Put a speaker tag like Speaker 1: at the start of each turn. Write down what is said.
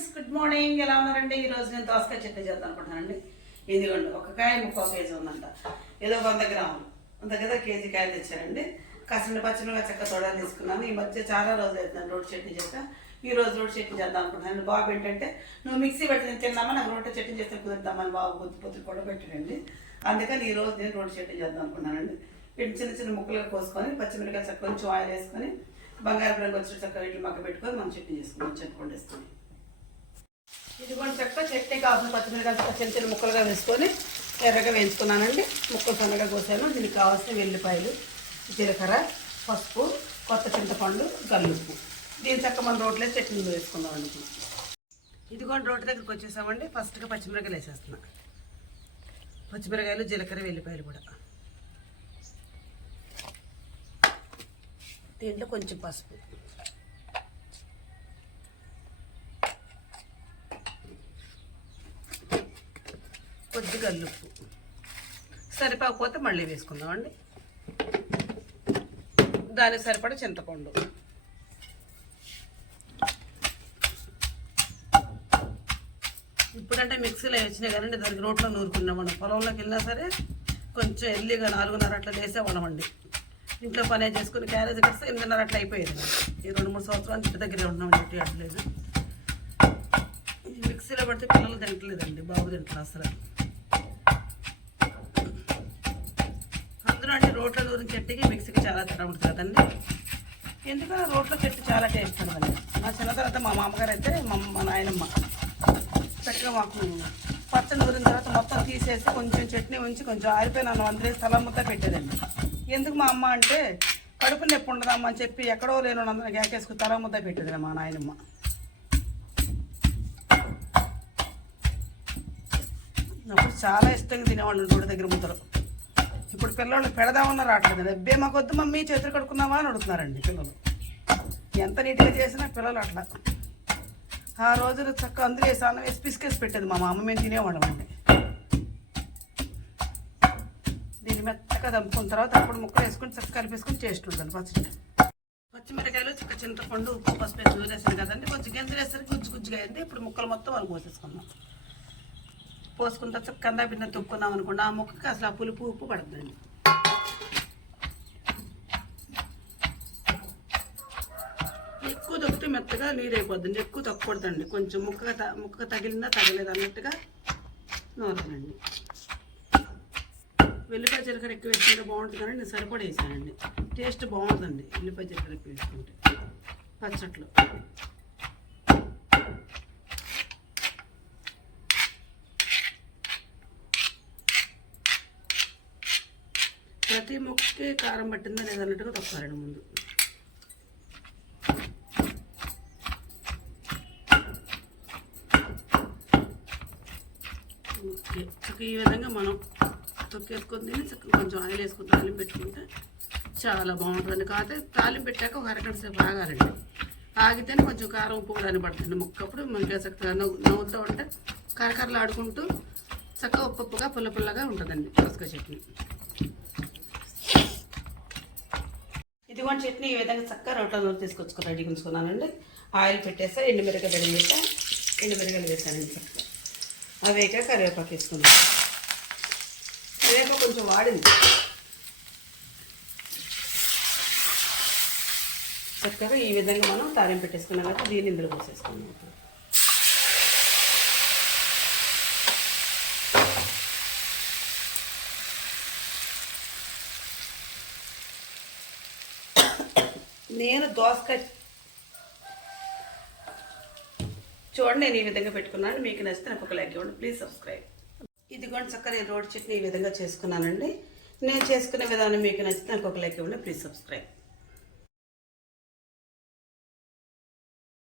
Speaker 1: Friends good morning ఎలా ఉన్నారండి? ఈ రోజు నేను దోసకాయ చట్నీ చేద్దాం అనుకుంటున్నానండి. ఇదిగోండి ఒక కాయ ముప్పై కేజీ ఉందంట. ఏదో వంద గ్రాములు. అంత కదా కేజీ కాయలు తెచ్చారండి. కాసిన పచ్చిమిరగా చెక్క తోడాలు తీసుకున్నాను. ఈ మధ్య చాలా రోజులు అవుతున్నాను రోడ్ చట్నీ చేస్తా ఈ రోజు రోడ్ చట్నీ చేద్దాం అనుకుంటున్నాను బాబు ఏంటంటే నువ్వు మిక్సీ పెట్టి నేను తిన్నామా? నాకు రోడ్ చట్నీ చేస్తే కుదురుతామని బాబు పొద్దు పొద్దు కూడా పెట్టాడండి. అందుకని ఈ రోజు నేను రోడ్ చట్నీ చేద్దాం అనుకున్నానండి వీటిని చిన్న చిన్న ముక్కలుగా కోసుకొని పచ్చిమిరకాయ చక్క కొంచెం ఆయిల్ వేసుకొని బంగారు రంగు వచ్చిన చక్క వీటిని మక్క పెట్టుకొని మనం చట్నీ చేసుకుని చెట్టుకోండి వేసుకొని ఇదిగోండి చెక్క చట్నీ కావాల్సిన పచ్చిమిరకాయ చిన్న చిన్న ముక్కలుగా వేసుకొని ఎర్రగా వేయించుకున్నానండి. ముక్కలు సన్నగా కోసాను. దీనికి కావాల్సిన వెల్లిపాయలు జీలకర్ర పసుపు కొత్త చింతపండు గల్లుప్పు. దీని చక్క మనం రోట్లో చట్నీలో వేసుకుందామండి ఇప్పుడు. ఇదిగోండి రోడ్డు దగ్గరికి వచ్చేసామండి. ఫస్ట్గా పచ్చిమిరకాయలు వేసేస్తున్నా. పచ్చిమిరకాయలు జీలకర్ర వెల్లిపాయలు కూడా. దీంట్లో కొంచెం పసుపు. కొద్దిగా అల్లుప్పు సరిపోకపోతే మళ్ళీ వేసుకుందామండి. దానికి సరిపడ చింతపండు. ఇప్పుడంటే మిక్సీలో వచ్చినాయి కదండి దానికి రోట్లో నూరుకున్నాం మనం పొలంలోకి వెళ్ళినా సరే కొంచెం ఎల్లిగా నాలుగున్నర అట్లా చేసేవాళ్ళమండి ఇంట్లో పనే చేసుకుని క్యారేజ్ కడితే ఎనిమిదిన్నర అట్లా అయిపోయేది ఈ రెండు మూడు సంవత్సరాలు ఇంటి దగ్గరే ఉన్నాం ఇంటి అట్లేదు. మిక్సీలో పడితే పిల్లలు తింటలేదండి బాబు తింటారు అసలు. అంటే రోట్లో దూరం చెట్టుకి మిక్సీకి చాలా తేడా ఉంటుంది కదండి. ఎందుకంటే రోట్లో చెట్టు చాలా టేస్ట్ ఉంటుందండి మా చిన్న తర్వాత మా మామగారు అయితే మా మా నాయనమ్మ చక్కగా మాకు పచ్చడి దూరిన తర్వాత మొత్తం తీసేసి కొంచెం చట్నీ ఉంచి కొంచెం ఆరిపోయిన అన్నం అందులో స్థలం మొత్తం పెట్టేదండి. ఎందుకు మా అమ్మ అంటే కడుపు నొప్పి ఉండదమ్మా అని చెప్పి ఎక్కడో లేను అందరూ గ్యాకేసుకు తల ముద్ద పెట్టేది మా నాయనమ్మ. అప్పుడు చాలా ఇష్టంగా తినేవాళ్ళు రోడ్డు దగ్గర ముద్దలు. ఇప్పుడు పిల్లలు పెడదామన్నా రావట్లేదు అబ్బే మాకు వద్దు మమ్మీ చేతులు కడుక్కున్నావా అని అడుగుతున్నారండి పిల్లలు. ఎంత నీట్గా చేసినా పిల్లలు అట్లా. ఆ రోజులు చక్క అందులో వేసి అన్నం వేసి పిసికేసి పెట్టేది మా అమ్మ మేము తినేవాళ్ళం అండి. దీన్ని మెత్తగా దంపుకున్న తర్వాత అప్పుడు ముక్కలు వేసుకొని చక్క కలిపేసుకొని టేస్ట్ ఉంటుంది పచ్చడి పచ్చిమిరకాయలు చక్క చింతపండు ఉప్పు పసుపు వేసి నూరేసాను కదండి. కొంచెం గింజలు వేసరికి గుజ్జు గుజ్జుగా అయింది. ఇప్పుడు ముక్కలు మొత్తం వాళ్ళు పోసేసుకుందాం. పోసుకుంటా చక్క కందా బిన్న తొక్కున్నాం అనుకోండి ఆ ముక్కకి అసలు ఆ పులుపు ఉప్పు పడుతుందండి ఎక్కువ తొక్కితే మెత్తగా నీరు అయిపోద్దండి ఎక్కువ తొక్కకూడదండి. కొంచెం ముక్కగా త- ముక్క తగిలిందా తగలేదు అన్నట్టుగా నూరనండి వెల్లిపాయ జీలకర్ర ఎక్కువ వేసుకుంటే బాగుంటుంది కానీ నేను సరిపడా వేసానండి. టేస్ట్ బాగుంటుందండి వెల్లిపాయ జీలకర్ర ఎక్కువ వేసుకుంటే. పచ్చట్లో. ప్రతి ముక్కకి కారం పట్టిందా లేదన్నట్టుగా తొక్కారండి ముందు. ఓకే. చక్క ఈ విధంగా మనం తొక్కేసుకొని తిని చక్క కొంచెం ఆయిల్ వేసుకొని తాలింపు పెట్టుకుంటే చాలా బాగుంటుంది కాకపోతే తాలింపు పెట్టాక ఒక అరగంట సేపు ఆగాలండి. ఆగితేనే కొంచెం కారం ఉప్పు కూడా పడుతుంది ముక్కప్పుడు మనకి చక్కగా నవ్వు నవ్వుతూ ఉంటే కరకరలు ఆడుకుంటూ చక్కగా ఉప్పు ఉప్పుగా పుల్ల పుల్లగా ఉంటుందండి. పసుక చట్నీ ఇదిగోండి చట్నీ ఈ విధంగా చక్కగా రోట్లో నూరు తీసుకొచ్చుకొని రెడీ ఉంచుకున్నానండి. ఆయిల్ పెట్టేసా ఎండు మిరగలు రెడీ చేసా ఎండు మిరగలు వేసానండి చక్కగా. అవి వేక కరివేపాకు వేసుకున్నాను. కరివేపాకు కొంచెం వాడింది. చక్కగా ఈ విధంగా మనం తాలింపు పెట్టేసుకున్నాం కదా దీన్ని ఇందులో పోసేసుకుందాం నేను దోసకాయ చూడండి నేను ఈ విధంగా పెట్టుకున్నాను. మీకు నచ్చితే నాకు ఒక లైక్ ఇవ్వండి. ప్లీజ్ సబ్స్క్రైబ్ ఇదిగోండి చక్కగా నేను రోడ్ చట్నీ ఈ విధంగా చేసుకున్నానండి. నేను చేసుకునే విధానం మీకు నచ్చితే నాకు ఒక లైక్ ఇవ్వండి. Please subscribe